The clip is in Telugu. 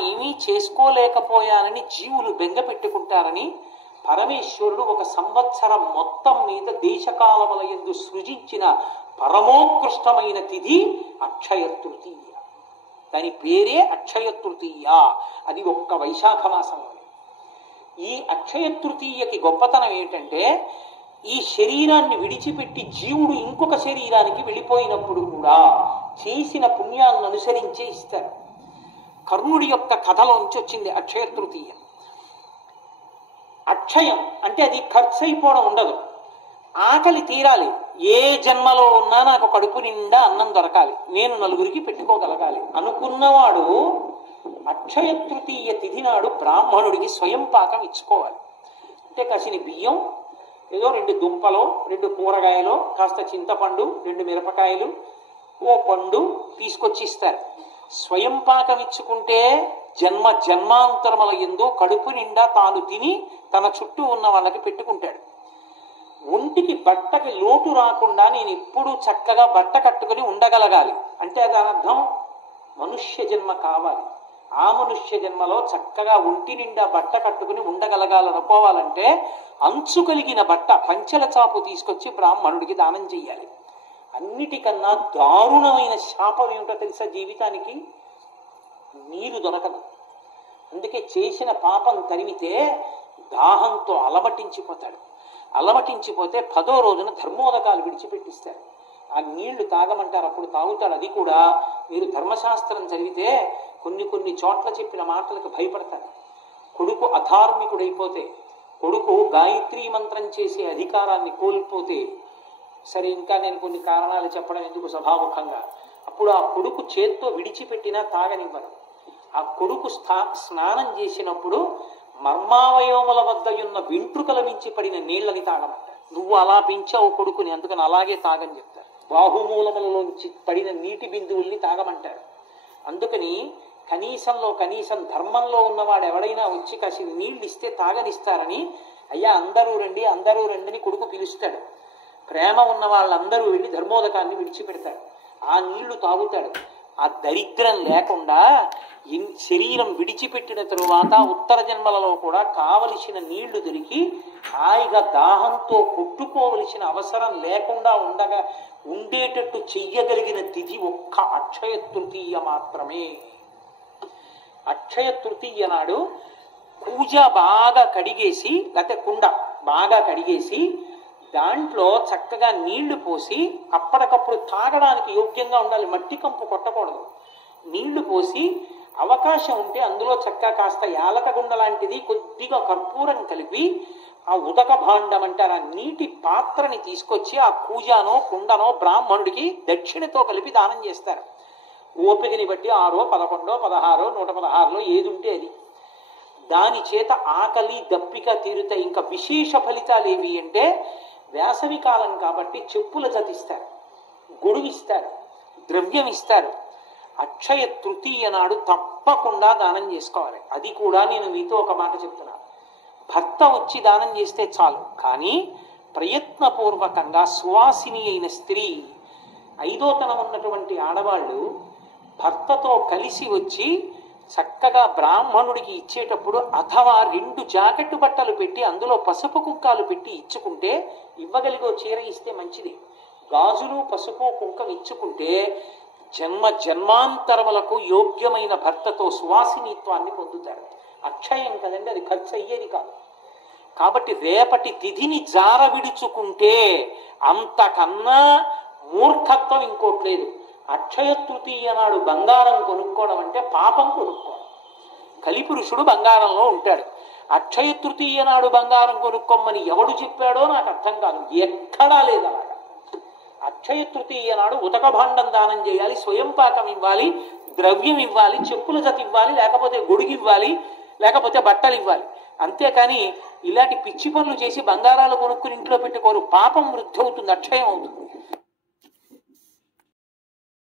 తానేమీ చేసుకోలేకపోయానని జీవులు బెంగ పెట్టుకుంటారని పరమేశ్వరుడు ఒక సంవత్సరం మొత్తం మీద దేశకాలముల యందు సృజించిన పరమోత్కృష్టమైన తిథి అక్షయ తృతీయ. దాని పేరే అక్షయ తృతీయ. అది ఒక్క వైశాఖ మాసంలో. ఈ అక్షయ తృతీయకి గొప్పతనం ఏంటంటే, ఈ శరీరాన్ని విడిచిపెట్టి జీవుడు ఇంకొక శరీరానికి వెళ్ళిపోయినప్పుడు కూడా చేసిన పుణ్యాలను అనుసరించే ఇస్తారు. కర్ణుడి యొక్క కథలోంచి వచ్చింది అక్షయ తృతీయ. అక్షయం అంటే అది ఖర్చు అయిపోవడం ఉండదు, ఆకలి తీరాలి. ఏ జన్మలో ఉన్నా నాకు కడుపు నిండా అన్నం దొరకాలి, నేను నలుగురికి పెట్టుకోగలగాలి అనుకున్నవాడు అక్షయ తృతీయ తిథి నాడు బ్రాహ్మణుడికి స్వయం పాకం ఇచ్చుకోవాలి. అంటే కసిని బియ్యం, ఏదో 2 దుంపలో 2 కూరగాయలు, కాస్త చింతపండు, 2 మిరపకాయలు, ఓ పండు తీసుకొచ్చి ఇస్తారు. స్వయం పాకం ఇచ్చుకుంటే జన్మాంతరముల యందు కడుపు నిండా తాను తిని తన చుట్టూ ఉన్న వాళ్ళకి పెట్టుకుంటాడు. ఒంటికి బట్టకి లోటు రాకుండా నేను ఎప్పుడూ చక్కగా బట్ట కట్టుకుని ఉండగలగాలి అంటే దాని అర్థం మనుష్య జన్మ కావాలి. ఆ మనుష్య జన్మలో చక్కగా ఒంటి నిండా బట్ట కట్టుకుని ఉండగలగాలనుకోవాలంటే అంచు కలిగిన బట్ట, పంచెల చాపు తీసుకొచ్చి బ్రాహ్మణుడికి దానం చెయ్యాలి. అన్నిటికన్నా దారుణమైన శాపం ఏమిటో తెలుసా? జీవితానికి నీరు దొరకదు. అందుకే చేసిన పాపం తరిమితే దాహంతో అలమటించిపోతాడు. అలమటించిపోతే 10వ రోజున ధర్మోదకాలు విడిచిపెట్టిస్తారు. ఆ నీళ్లు తాగమంటారు, అప్పుడు తాగుతాడు. అది కూడా మీరు ధర్మశాస్త్రం చదివితే కొన్ని చోట్ల చెప్పిన మాటలకు భయపడతాడు. కొడుకు అధార్మికుడైపోతే, కొడుకు గాయత్రీ మంత్రం చేసే అధికారాన్ని కోల్పోతే, సరే ఇంకా నేను కొన్ని కారణాలు చెప్పడం ఎందుకు సభాముఖంగా, అప్పుడు ఆ కొడుకు చేత్తో విడిచిపెట్టినా తాగనివ్వను. ఆ కొడుకు స్నానం చేసినప్పుడు మర్మావయవముల వద్ద ఉన్న వెంట్రుకల నుంచి పడిన నీళ్ళని తాగమంటారు. నువ్వు అలా పెంచావు కొడుకుని, అందుకని అలాగే తాగని చెప్తారు. బాహుమూలములలోంచి పడిన నీటి బిందువుల్ని తాగమంటారు. అందుకని కనీసం ధర్మంలో ఉన్నవాడు ఎవడైనా వచ్చి కాసి నీళ్ళు ఇస్తే తాగనిస్తారని, అయ్యా అందరూ రండి అని కొడుకు పిలుస్తాడు. ప్రేమ ఉన్న వాళ్ళందరూ వెళ్ళి ధర్మోదకాన్ని విడిచిపెడతాడు. ఆ నీళ్లు తాగుతాడు. ఆ దరిద్రం లేకుండా శరీరం విడిచిపెట్టిన తరువాత ఉత్తర జన్మలలో కూడా కావలసిన నీళ్లు దొరికి హాయిగా దాహంతో కొట్టుకోవలసిన అవసరం లేకుండా ఉండేటట్టు చెయ్యగలిగిన తిథి ఒక్క అక్షయ తృతీయ మాత్రమే. అక్షయ తృతీయ నాడు పూజ బాగా కడిగేసి, లేకపోతే కుండ బాగా కడిగేసి దాంట్లో చక్కగా నీళ్లు పోసి, అప్పటికప్పుడు తాగడానికి యోగ్యంగా ఉండాలి, మట్టి కంపు కొట్టకూడదు. నీళ్లు పోసి అవకాశం ఉంటే అందులో చక్కగా కాస్త యాలకగుండ లాంటిది కొద్దిగా కర్పూరం కలిపి ఆ ఉదక భాండం అంటారు ఆ నీటి పాత్రని తీసుకొచ్చి ఆ కూజానో కుండనో బ్రాహ్మణుడికి దక్షిణతో కలిపి దానం చేస్తారు. ఓపికని బట్టి 6, 11, 16, 116లో ఏది ఉంటే అది. దాని చేత ఆకలి దప్పిక తీరుతాయి. ఇంకా విశేష ఫలితాలు ఏవి అంటే, వేసవి కాలం కాబట్టి చెప్పుల జతిస్తారు, గొడుగిస్తారు, ద్రవ్యం ఇస్తారు. అక్షయ తృతీయ నాడు తప్పకుండా దానం చేసుకోవాలి. అది కూడా నేను మీతో ఒక మాట చెప్తున్నాను, భర్త వచ్చి దానం చేస్తే చాలు, కానీ ప్రయత్నపూర్వకంగా సువాసిని అయిన స్త్రీ, 5వ తనం ఉన్నటువంటి ఆడవాళ్ళు భర్తతో కలిసి వచ్చి చక్కగా బ్రాహ్మణుడికి ఇచ్చేటప్పుడు అథవా 2 జాకెట్టు బట్టలు పెట్టి అందులో పసుపు కుంకాలు పెట్టి ఇచ్చుకుంటే, ఇవ్వగలిగో చీర ఇస్తే మంచిది. గాజులు పసుపు కుంకం ఇచ్చుకుంటే జన్మాంతరములకు యోగ్యమైన భర్తతో సువాసినిత్వాన్ని పొందుతారు. అక్షయం కదండి, అది ఖర్చు అయ్యేది కాదు. కాబట్టి రేపటి తిథిని జార విడుచుకుంటే అంతకన్నా మూర్ఖత్వం ఇంకోట్లేదు. అక్షయ తృతీయ నాడు బంగారం కొనుక్కోవడం అంటే పాపం కొనుక్కోవడం. కలిపురుషుడు బంగారంలో ఉంటాడు. అక్షయ తృతీయ నాడు బంగారం కొనుక్కోమని ఎవడు చెప్పాడో నాకు అర్థం కాదు, ఎక్కడా లేదు అలాగా. అక్షయ తృతీయ నాడు ఉతక భాండం దానం చేయాలి, స్వయం పాకం ఇవ్వాలి, ద్రవ్యం ఇవ్వాలి, చెప్పుల జత ఇవ్వాలి, లేకపోతే గొడుగు ఇవ్వాలి, లేకపోతే బట్టలు ఇవ్వాలి. అంతేకాని ఇలాంటి పిచ్చి పనులు చేసి బంగారాలు కొనుక్కుని ఇంట్లో పెట్టుకోరు. పాపం వృద్ధి అవుతుంది, అక్షయం అవుతుంది.